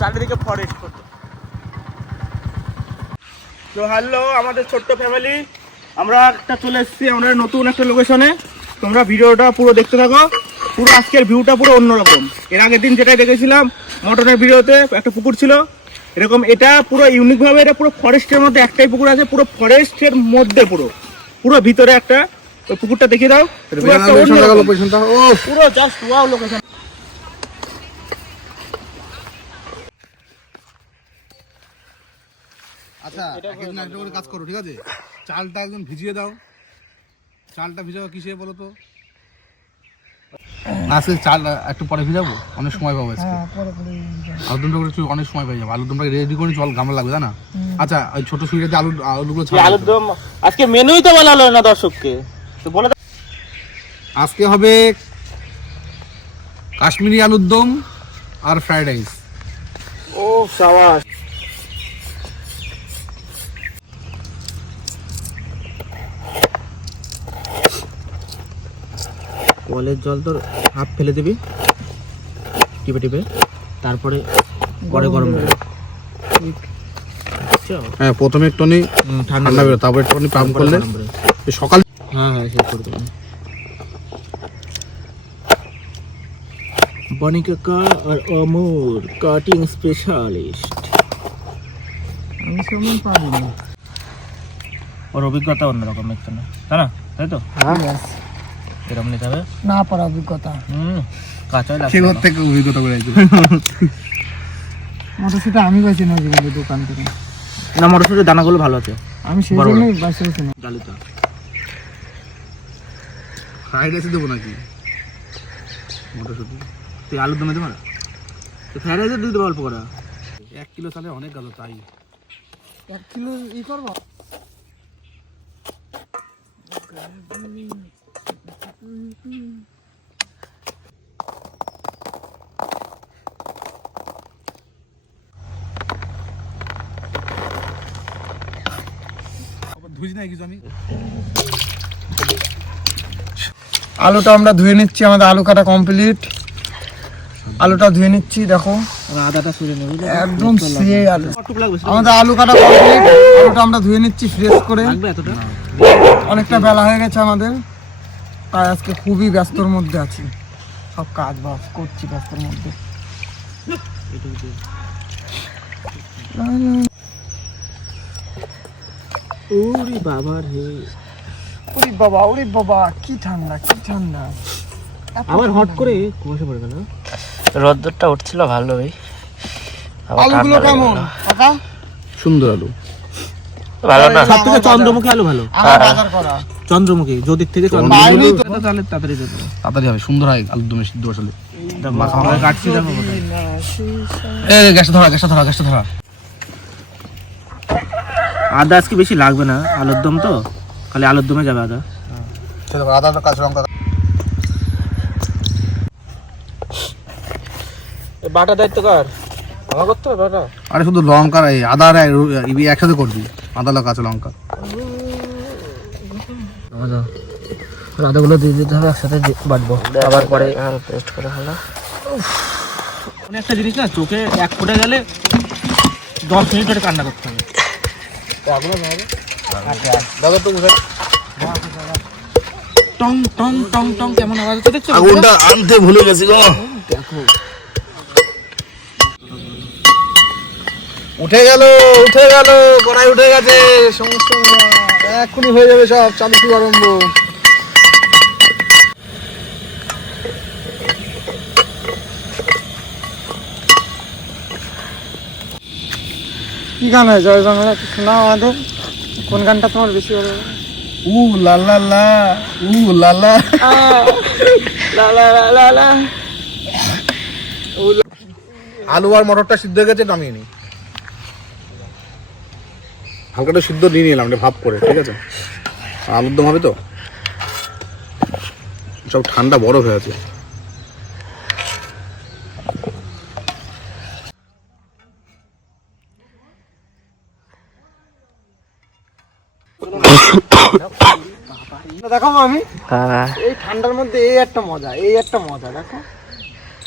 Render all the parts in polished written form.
চারিদিকে ফরেস্ট। তো হ্যালো আমাদের ছোট্ট ফ্যামিলি, আমরা একটা চলে এসেছি আমরা নতুন একটা লোকেশনে। তোমরা ভিডিওটা পুরো দেখতে থাকো, পুরো আজকের ভিউটা পুরো অন্যরকম। এর আগের দিন যেটাই দেখেছিলাম মটনের ভিডিওতে একটা পুকুর ছিল এরকম, এটা পুরো ইউনিক ভাবে, এটা পুরো ফরেস্টের মধ্যে একটাই পুকুর আছে, পুরো ফরেস্টের মধ্যে পুরো পুরো ভিতরে একটা। ওই পুকুরটা দেখিয়ে দাও, পুরো জাস্ট ওয়াও লোকেশন। আচ্ছা একদিন একটা করে কাজ করো, ঠিক আছে? চালটা একদম ভিজিয়ে দাও। চালটা ভিজাবো কিসে বলো তো? আজকে চাল একটু পরে ভিজাবো, অনেক সময় পাবো আজকে। আলুদমটা করে অনেক সময় পেয়ে যাবো। আলুদমটাকে রেডি করে জল গামলা লাগবে, তাই না? আচ্ছা ওই ছোট সুইটাতে আলুগুলো আলুদম আজকে মেনুই তো বলা হলো না দর্শককে, তো বলে আজকে হবে কাশ্মীরি আলুর দম আর ফ্রাইড রাইস। ও সাবাস। কলের জল তো হাফ ফেলে দিবি টিপে টিপে, তারপরে গড়ে গরম হবে। হ্যাঁ প্রথমে একটুখানি ঠান্ডা হবে, তারপরে একটুখানি পাম্প করলে সকাল। হ্যাঁ হ্যাঁ সে করে দেবো। বনি কাকা আর অমর কাটিং স্পেশালিস্ট। আমি সেমন পারি না, ওর অভিজ্ঞতা অন্যরকম একটু না, তাই না? তাই তো এরকম নিতে হবে না পারা অভিজ্ঞতা। কাঁচাই লাগছে থেকে অভিজ্ঞতা করে মটরশুঁটি আমি বেশি না জীবনে দোকান থেকে না, মটরশুঁটির দানাগুলো ভালো আছে, আমি সেই জন্যই বাসি বেশি না। ডালিটা ফ্রাইড রাইসে দেবো নাকি মটরশুঁটি? তুই আলুর দমে দেবো না, তুই ফ্রাইড রাইসে দিয়ে দেবো অল্প করে। 1 কিলো চালে অনেক গেল, তাই 1 কিলো ই করবো। ধুইছি না কিছু আমি। আলুটা আমরা ধুয়ে নিচ্ছি, আমাদের আলু কাটা কমপ্লিট। আলুটা ধুয়ে নিচ্ছি, দেখো আদাটা ছুঁড়ে নেবে একদম সেই আলু। কতটুকু লাগবে? আমাদের আলু কাটা কমপ্লিট। আলুটা আমরা ধুয়ে নিচ্ছি ফ্রেশ করে। লাগবে এতটা? অনেকটা বেলা হয়ে গেছে আমাদের, তাই আজকে খুবই ব্যস্তর মধ্যে আছি, সব কাজ বাজ করছি ব্যস্তর মধ্যে। ওরে বাবা রে, ওরে বাবা কি ঠান্ডা, কি ঠান্ডা। আবার হট করে কুয়াশা পড়বে না? রোদ্দুরটা উঠছিল ভালোই। আলুগুলো কেমন কাকা? সুন্দর আলু, ভালো না? সবথেকে চন্দ্রমুখী আলু ভালো। আমার বাজার করা চন্দ্রমুখী যদিক থেকে চন্দ্রমুখী তাহলে তাড়াতাড়ি দেবো, তাড়াতাড়ি হবে, সুন্দর হয় আলুর দমে সিদ্ধ আসলে। কাটছি দেখো এই গ্যাসটা ধরা। আদা আজকে বেশি লাগবে না, আলুর দম তো, খালি আলুর দমে যাবে আদা। আদা কাঁচা লঙ্কা বাটা দায়িত্ব কার? আমার করতে হবে বাটা? আরে শুধু লঙ্কা আর আদা আর একসাথে করবি, আদা কাঁচা লঙ্কা। আদাগুলো দিয়ে দিতে হবে একসাথে, বাটবো আবার পরে পেস্ট করে হলো। একটা জিনিস না, চোখে 1 ফুটে গেলে 10 মিনিট ধরে কান্না করতে হবে। দাদা তো টং টং টং টং কেমন আওয়াজ হচ্ছে দেখছো? আগুনটা আনতে ভুলে গেছি গো। দেখো উঠে গেল কড়াই উঠে গেছে, সমস্যা এক্ষুনি হয়ে যাবে সব, চালু শুরু আরম্ভ। কি গান হয় জয় বাংলা, শোনা আমাদের। কোন গানটা তোমার বেশি ভালো লাগে? লা লা লা লা লা লা লা লা লা। আলু আর মটরটা সিদ্ধ হয়ে গেছে, নামিয়ে নি। হালকাটা সিদ্ধ নিয়ে নিলাম ভাপ করে, ঠিক আছে? আলুর দম হবে তো, সব ঠান্ডা বরফ হয়ে আছে। দেখো আমি এই ঠান্ডার মধ্যে এই একটা মজা দেখো।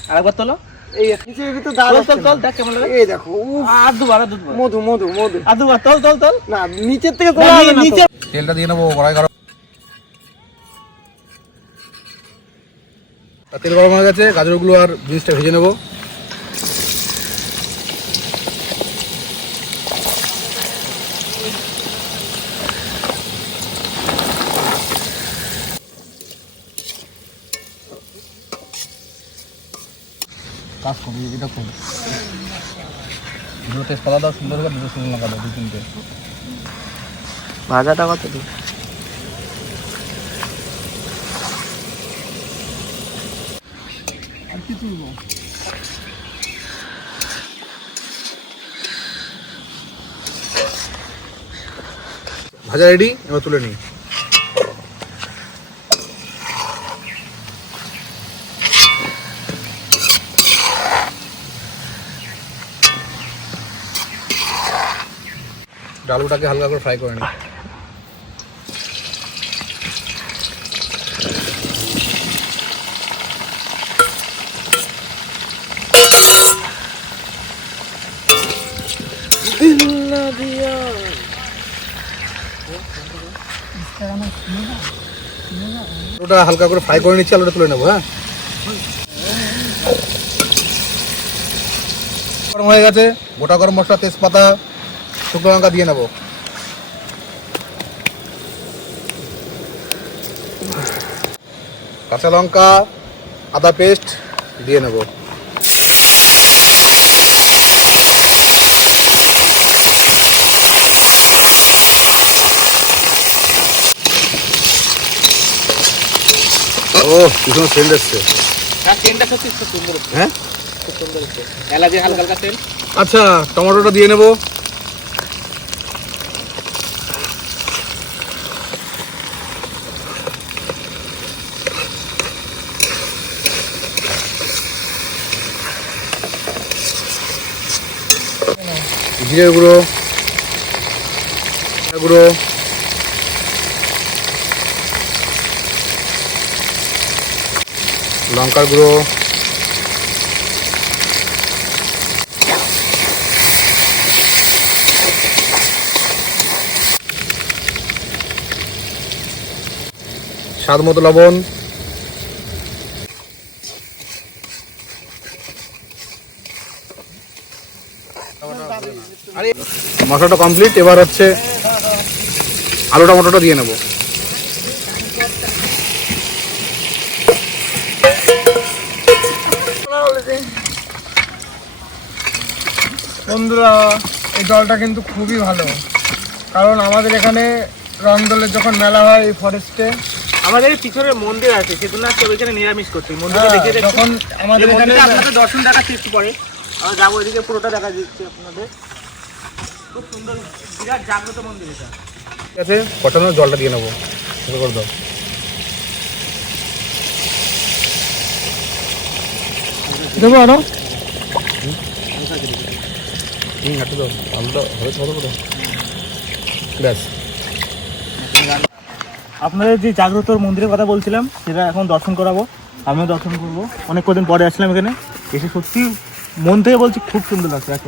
আরেকবার তোলো। এই নিচে তো দাঁড় চল দেখ কেমন লাগে। এই দেখো উফ, আর দুবার মধু মধু মধু আর দুবার চল না নিচের থেকে তোলা হবে না নিচে তেলটা দিয়ে নেবো কড়াই গরম। তেল গরম হয়ে গেছে, গাজরগুলো আর জিনিসটা ভেজে নেবো। কাজ করবি এটা করবি, দুটো তেজপাতা দাও সুন্দর করে, দুটো শুকনো লঙ্কা দাও, 2-3টে। ভাজাটা কত দিই? আর কি তুলবো? ভাজা রেডি, এবার তুলে নিই। আলুটাকে হালকা করে ফ্রাই করে নিই। আলুটা হালকা করে ফ্রাই করে নিচ্ছি, আলুটা তুলে নেবো। হ্যাঁ, গরম হয়ে গেছে, গোটা গরম মশলা, তেজপাতা, শুকনো লঙ্কা দিয়ে নেবো। কাঁচা লঙ্কা, আদা পেস্ট দিয়ে নেবো। ও কি সুন্দর সেন্ট এসছে। আর তেলটা সত্যি খুব সুন্দর, হ্যাঁ খুব সুন্দর হচ্ছে। এলাচি হালকা হালকা তেল। আচ্ছা, টমেটোটা দিয়ে নেবো। জিরে গুঁড়ো, গুঁড়ো, লঙ্কার গুঁড়ো, স্বাদ মতো লবণ, মশলাটা কমপ্লিট। এবার হচ্ছে আলু টমেটোটা দিয়ে নেবো। বন্ধুরা এই জলটা কিন্তু খুবই ভালো, কারণ আমাদের এখানে রংদলের যখন মেলা হয় এই ফরেস্টে, আমাদের এই পিছনে মন্দির আছে, সেজন্য আজকে ওইখানে নিরামিষ করছি। মন্দিরে দেখে দেখুন, যখন আমাদের এখানে আপনাদের দর্শন দেখাচ্ছি একটু পরে। আমরা যাবো এদিকে, পুরোটা দেখা দিচ্ছি আপনাদের। খুব সুন্দর, বিরাট জাগ্রত মন্দির এটা। ঠিক আছে, কষানোর জলটা দিয়ে নেবো। শুরু করে দাও। দেবো আরো হাঁটু দাও, আলুটা হবে কত করে? ব্যাস। আপনাদের যে জাগ্রত মন্দিরের কথা বলছিলাম, সেটা এখন দর্শন করাবো। আমিও দর্শন করবো। অনেক কদিন পরে আসলাম এখানে, এসে সত্যি মন থেকে বলছি খুব সুন্দর লাগছে। এত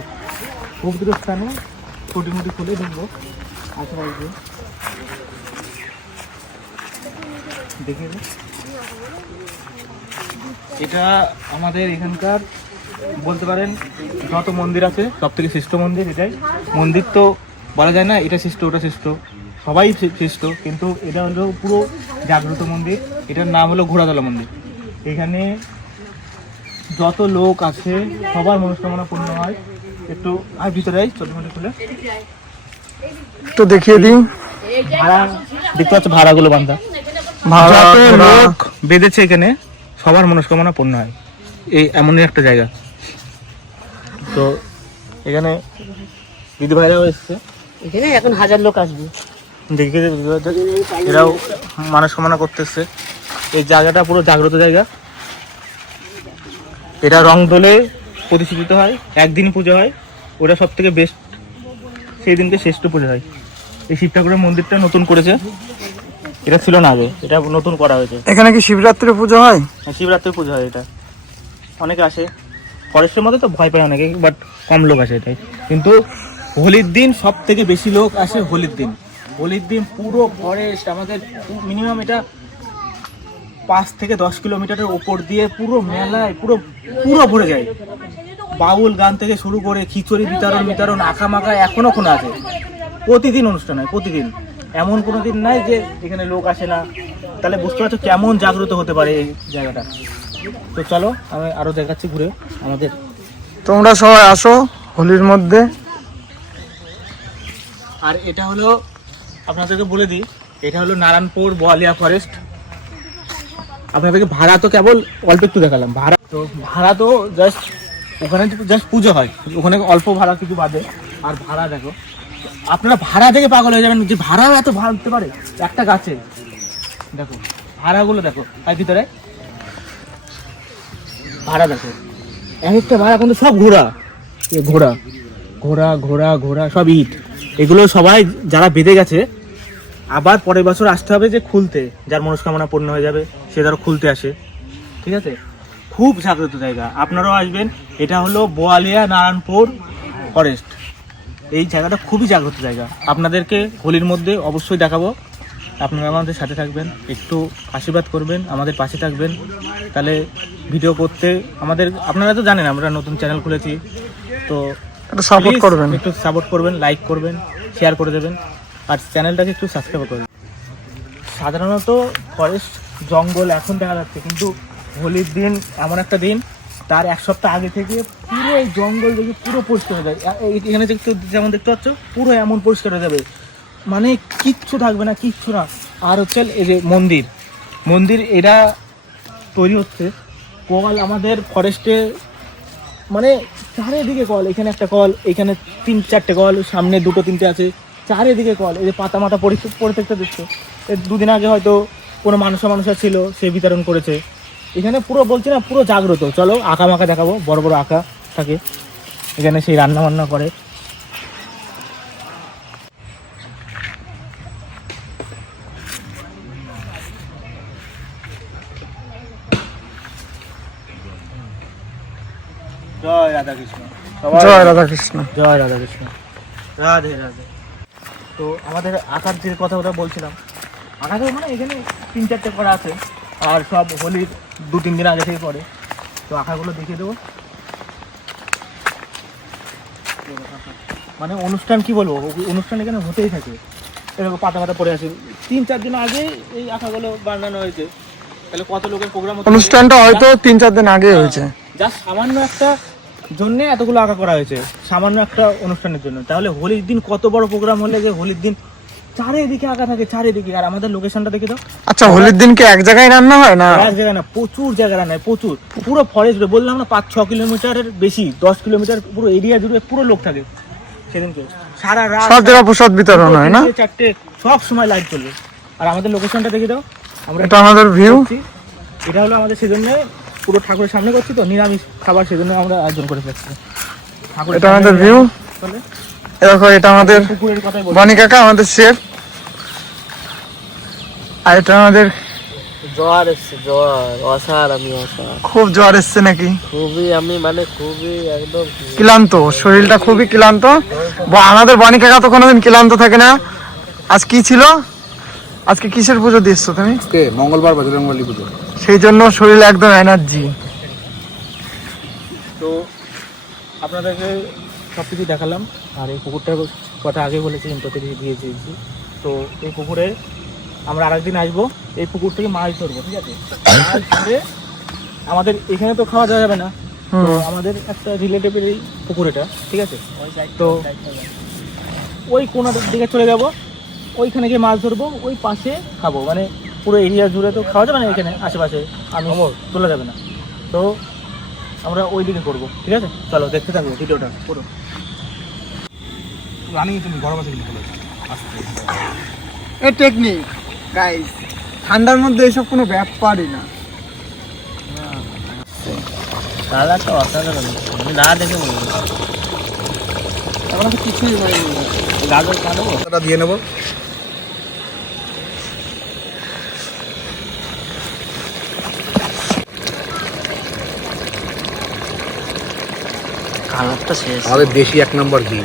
পবিত্র স্থানে ছোটি মুটি খুলে ঢুকবো। আচ্ছা আসবে দেখে নে। এটা আমাদের এখানকার বলতে পারেন যত মন্দির আছে সব থেকে শ্রেষ্ঠ মন্দির এটাই। মন্দির তো বলা যায় না এটা শ্রেষ্ঠ ওটা শ্রেষ্ঠ, সবাই শ্রেষ্ঠ, কিন্তু এটা হলো পুরো জাগ্রত মন্দির। এটার নাম হলো ঘোড়াতলা মন্দির। এখানে যত লোক আছে সবার মনস্কামনা পূর্ণ হয়। একটু আর ভিতরে ছোট মোটো খুলে একটু দেখিয়ে দিন। ভাড়া দেখতে পাচ্ছ, ভাড়াগুলো বান্ধা, ভাড়া যত ঘোড়া। লোক বেঁধেছে এখানে সবার মনস্কামনা পূর্ণ হয়। এই এমনই একটা জায়গা। তো এখানে দিদি ভাইরাও এসছে, এখানে এখন 1000 লোক আসবে। দেখে এরাও মনস্কামনা করতে এসছে। এই জায়গাটা পুরো জাগ্রত জায়গা। এটা রং দোলে প্রতিষ্ঠিত হয়, একদিন পুজো হয়, ওটা সব থেকে বেস্ট, সেই দিনকে শ্রেষ্ঠ পুজো হয়। এই শিব ঠাকুরের মন্দিরটা নতুন করেছে, এটা ছিল না আগে, এটা নতুন করা হয়েছে। এখানে কি শিবরাত্রি পুজো হয়? শিবরাত্রি পুজো হয়, এটা অনেকে আসে ফরেস্টের মধ্যে তো ভয় পায় অনেকে, বাট কম লোক আসে এটাই। কিন্তু হোলির দিন সব থেকে বেশি লোক আসে হোলির দিন। হোলির দিন পুরো ফরেস্ট আমাদের মিনিমাম এটা 5 থেকে 10 কিলোমিটারের ওপর দিয়ে পুরো মেলায় পুরো ভরে যায়। বাউল গান থেকে শুরু করে খিচুড়ি বিতরণ আঁকা মাখা এখনো কোনো আছে। প্রতিদিন অনুষ্ঠান হয়, প্রতিদিন। এমন কোনো দিন নাই যে এখানে লোক আসে না। তাহলে বুঝতে পারছো কেমন জাগ্রত হতে পারে এই জায়গাটা। তো চলো আমি আরো দেখাচ্ছি ঘুরে আমাদের। তোমরা সবাই আসো হোলির মধ্যে। আর এটা হলো আপনাদেরকে বলে দিই, এটা হলো নারায়ণপুর বোয়ালিয়া ফরেস্ট। আপনাদেরকে ভাড়া তো কেবল অল্প একটু দেখালাম। ভাড়া তো জাস্ট ওখানে জাস্ট পুজো হয়, ওখানে অল্প ভাড়া কিছু বাদে। আর ভাড়া দেখো, আপনারা ভাড়া থেকে পাগল হয়ে যাবেন যে ভাড়া এত ভাড়া দিতে পারে একটা গাছে। দেখো ভাড়াগুলো দেখো, তার ভিতরে ভাড়া দেখো, এক একটা ভাড়া কিন্তু সব ঘোড়া ঘোড়া ঘোড়া ঘোড়া ঘোড়া সব ইট। এগুলো সবাই যারা বেঁধে গেছে আবার পরের বছর আসতে হবে যে খুলতে, যার মনস্কামনা পূর্ণ হয়ে যাবে সে ধরো খুলতে আসে। ঠিক আছে, খুব জাগ্রত জায়গা, আপনারাও আসবেন। এটা হলো বোয়ালিয়া নারায়ণপুর ফরেস্ট। এই জায়গাটা খুবই জাগ্রত জায়গা, আপনাদেরকে হোলির মধ্যে অবশ্যই দেখাবো। আপনারা আমাদের সাথে থাকবেন, একটু আশীর্বাদ করবেন, আমাদের পাশে থাকবেন। তাহলে ভিডিও করতে আমাদের, আপনারা তো জানেন আমরা নতুন চ্যানেল খুলেছি, তো সাপোর্ট করবেন, একটু সাপোর্ট করবেন, লাইক করবেন, শেয়ার করে দেবেন, আর চ্যানেলটাকে একটু সাবস্ক্রাইব করবেন। সাধারণত ফরেস্ট জঙ্গল এখন দেখা যাচ্ছে, কিন্তু হোলির দিন এমন একটা দিন, তার 1 সপ্তাহ আগে থেকে পুরো এই জঙ্গল দেখে পুরো পরিষ্কার হয়ে যায়। এখানে যেমন দেখতে পাচ্ছ পুরো এমন পরিষ্কার হয়ে যাবে, মানে কিচ্ছু থাকবে না, কিচ্ছু না। আর হচ্ছে এই যে মন্দির এটা তৈরি হচ্ছে। কল আমাদের ফরেস্টে মানে চারিদিকে কল, এখানে একটা কল, এখানে 3-4টে কল, সামনে 2-3টে আছে, চারিদিকে কল। এই যে পাতা মাথা পড়ে থাকতে দিচ্ছে, 2 দিন আগে হয়তো কোনো মানুষের ছিল, সে বিতরণ করেছে। এখানে পুরো বলছি না পুরো জাগ্রত। চলো আঁকা মাখা দেখাবো, বড় বড় আঁকা থাকে এখানে, সেই রান্না বান্না করে। জয় রাধাকৃষ্ণ, জয় রাধাকৃষ্ণ, জয় রাধাকৃষ্ণ, রাধে রাধে। তো আমাদের আঁকার যে কথা বলছিলাম, আঁকা তো মানে এখানে 3-4টে করা আছে, আর সব হোলির 2-3 দিন আগে থেকে করে। তো আঁকাগুলো দেখিয়ে দেবো। মানে অনুষ্ঠান কি বলবো, অনুষ্ঠান এখানে হতেই থাকে। এরকম পাতা পড়ে আছে, 3-4 দিন আগে এই আঁকাগুলো বানানো হয়েছে। তাহলে কত লোকের প্রোগ্রাম, অনুষ্ঠানটা হয়তো 3-4 দিন আগে হয়েছে। যা সামান্য একটা জন্য এতগুলো আঁকা করা হয়েছে, সামান্য একটা অনুষ্ঠানের জন্য। তাহলে হোলির দিন কত বড় প্রোগ্রাম হলে যে হোলির দিন চারিদিকে আঁকা থাকে, চারিদিকে। আর আমাদের লোকেশনটা দেখে দাও। আচ্ছা, হোলির দিন কি এক জায়গায় রান্না হয় না? এক জায়গায় না, প্রচুর জায়গা রান্না হয়, প্রচুর। পুরো ফরেস্ট বললাম না, 5-6 কিলোমিটারের বেশি, 10 কিলোমিটার পুরো এরিয়া জুড়ে পুরো লোক থাকে সেদিনকে। সারা রাত সব জায়গায় প্রসাদ বিতরণ হয় না? 4টে সব সময় লাইট চলবে। আর আমাদের লোকেশনটা দেখে দাও। আমরা এটা আমাদের ভিউ। এটা হলো আমাদের সেজন্য পুরো ঠাকুরের সামনে করছি তো, নিরামিষ খাবার, সেজন্য আমরা আয়োজন করে ফেলছি। এটা আমাদের ভিউ। দেখো এটা আমাদের পুকুরের কথাই বলছি। বনি কাকা আমাদের শেফ। আর এটা আমাদের জ্বর এসছে, জ্বর অসার, আমি অসার খুব জ্বর এসছে নাকি? খুবই, আমি মানে খুবই একদম ক্লান্ত, শরীরটা খুবই ক্লান্ত। আমাদের বনি কাকা তো কোনোদিন ক্লান্ত থাকে না। আজ কি ছিল? আজকে কিসের পুজো দিচ্ছ তুমি? মঙ্গলবার বজরংবলী পুজো, সেই জন্য শরীরে একদম এনার্জি। তো আপনাদেরকে সব কিছু দেখালাম। আর এই পুকুরটার কথা আগে বলেছি, প্রতিদিন দিয়ে দিয়েছি। তো এই পুকুরে আমরা আরেকদিন আসবো, এই পুকুর থেকে মাছ ধরবো, ঠিক আছে? মাছ ধরে আমাদের এখানে তো খাওয়া যাবে না, তো আমাদের একটা রিলেটিভের এই পুকুর এটা, ঠিক আছে? তো ওই কোনার দিকে চলে যাব, ওইখানে গিয়ে মাছ ধরবো, ওই পাশে খাবো। মানে পুরো এরিয়া জুড়ে তো খাওয়া যাবে না, এখানে আশেপাশে আমি তোলা যাবে না। তো আমরা ওই দিকে করবো, ঠিক আছে? চলো দেখতে থাকবো ভিডিওটা পুরো। রানিং তুমি গরম আছে কিন্তু এই টেকনিক গাইস, ঠান্ডার মধ্যে এসব কোনো ব্যাপারই না। কালারটা অসাধারণ, আমি না দেখে মনে হলো এখন তো কিছুই হয়নি। গাজর খাবো, দিয়ে নেবো। কালারটা শেষ। আমাদের দেশি 1 নম্বর ঘি।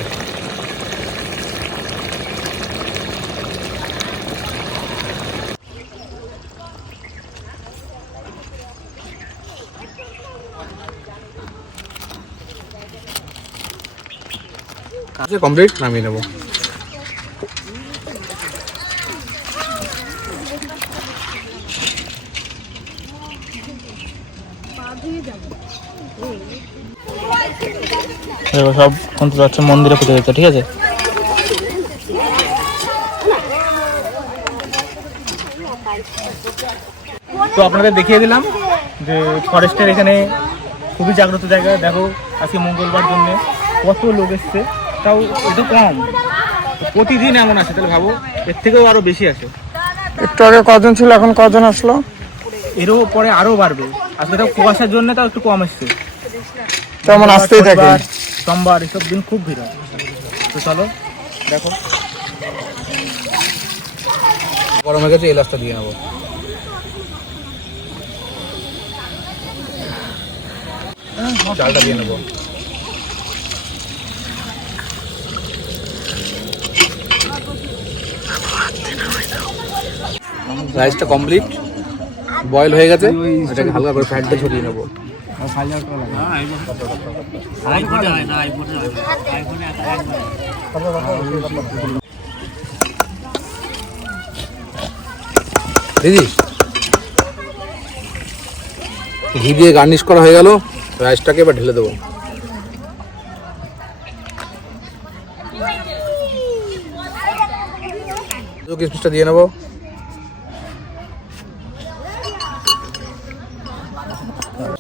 কমপ্লিট, নামিয়ে নেবো। দেখো সব কিন্তু যাচ্ছে মন্দিরে পুজো দিতে, ঠিক আছে? তো আপনাদের দেখিয়ে দিলাম যে ফরেস্টের এখানে খুবই জাগ্রত জায়গা। দেখো আজকে মঙ্গলবার জন্য কত লোক এসছে, তাও একটু কম। প্রতিদিন এমন আসে, তাহলে ভাবো এর থেকেও আরো বেশি আসে। একটু আগে কজন ছিল, এখন কজন আসলো? এরও পরে আরো বাড়বে। আজকে তাও কুয়াশার জন্য তাও একটু কম এসছে। তেমন আসতেই থাকে। সোমবার এসব দিন খুব ভিড় হয়। তো চলো দেখো, গরম হয়ে গেছে, এলাচটা দিয়ে নেবো। চালটা দিয়ে নেবো। রাইসটা কমপ্লিট, বয়েল হয়ে গেছে। এটাকে হালকা করে ফ্যাটটা ছড়িয়ে নেবো। দিদি, ঘি দিয়ে গার্নিশ করা হয়ে গেল। রাইসটাকে এবার ঢেলে দেবো। কিশমিশটা দিয়ে নেবো।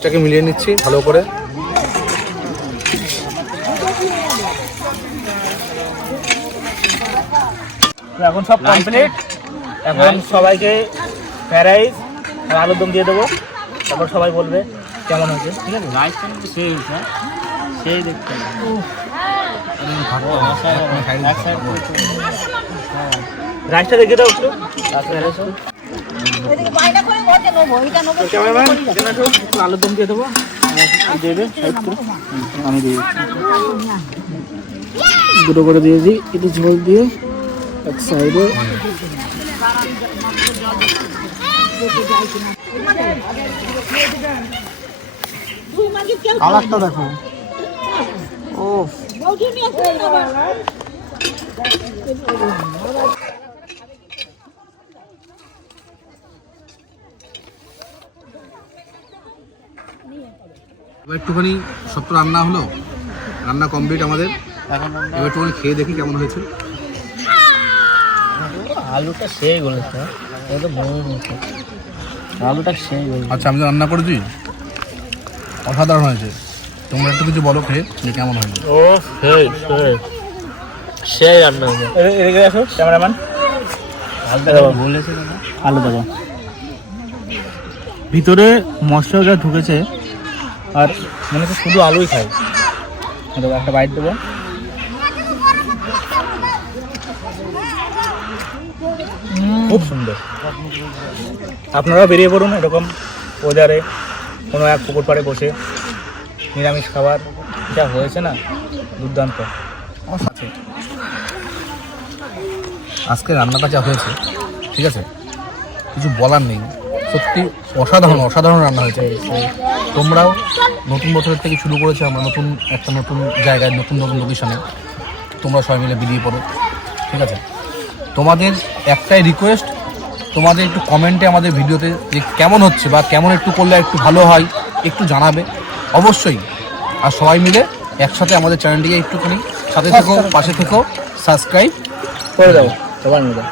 এটাকে মিলিয়ে নিচ্ছি ভালো করে। এখন সব কমপ্লিট। এখন সবাইকে ফ্রাইড রাইস আর আলুর দম দিয়ে দেবো, তারপর সবাই বলবে কেমন হয়েছে, ঠিক আছে? রাইসটা কিন্তু সেই হয়েছে, সেই দেখতে রাইসটা দেখে দাও একটু। আলুর দম দিয়ে দেবো, দেবে আমি দিয়ে দুটো করে দিয়েছি, একটু ঝোল দিয়ে এক সাইডে। কালারটা দেখো। ও এবার একটুখানি সব তো রান্না হলো, রান্না কমপ্লিট আমাদের। এবার একটুখানি খেয়ে দেখি কেমন হয়েছে। আলুটা সেই বলেছে, এটা বড় হয়েছে। আলুটা সেই বলেছে। আচ্ছা, আমি তো রান্না করেছি, অসাধারণ হয়েছে। তোমরা একটু কিছু বলো খেয়ে যে কেমন হয়েছে। ও সেই সেই সেই রান্না হয়েছে। এদিকে আসো ক্যামেরাম্যান, আলুটা দেবো বলেছে না? আলু দেবো। ভিতরে মশলাটা ঢুকেছে আর মনে হচ্ছে শুধু আলুই খাই। দেবো একটা বাইট দেবো। খুব সুন্দর। আপনারা বেরিয়ে পড়ুন এরকম ওয়েদারে, কোনো এক পুকুর পাড়ে বসে নিরামিষ খাবার যা হয়েছে না, দুর্দান্ত। আজকে রান্নাটা যা হয়েছে, ঠিক আছে, কিছু বলার নেই। সত্যি অসাধারণ অসাধারণ রান্না হয়েছে। তোমরাও নতুন বছরের থেকে শুরু করেছে, আমরা নতুন একটা নতুন জায়গায় নতুন নতুন লোকেশনে তোমরা সবাই মিলে বেরিয়ে পড়ো, ঠিক আছে? তোমাদের একটাই রিকোয়েস্ট, তোমাদের একটু কমেন্টে আমাদের ভিডিওতে যে কেমন হচ্ছে বা কেমন একটু করলে একটু ভালো হয় একটু জানাবে অবশ্যই। আর সবাই মিলে একসাথে আমাদের চ্যানেলটিকে একটুখানি সাথে থেকো, পাশে থেকো, সাবস্ক্রাইব করে দেবো সবার মিলে।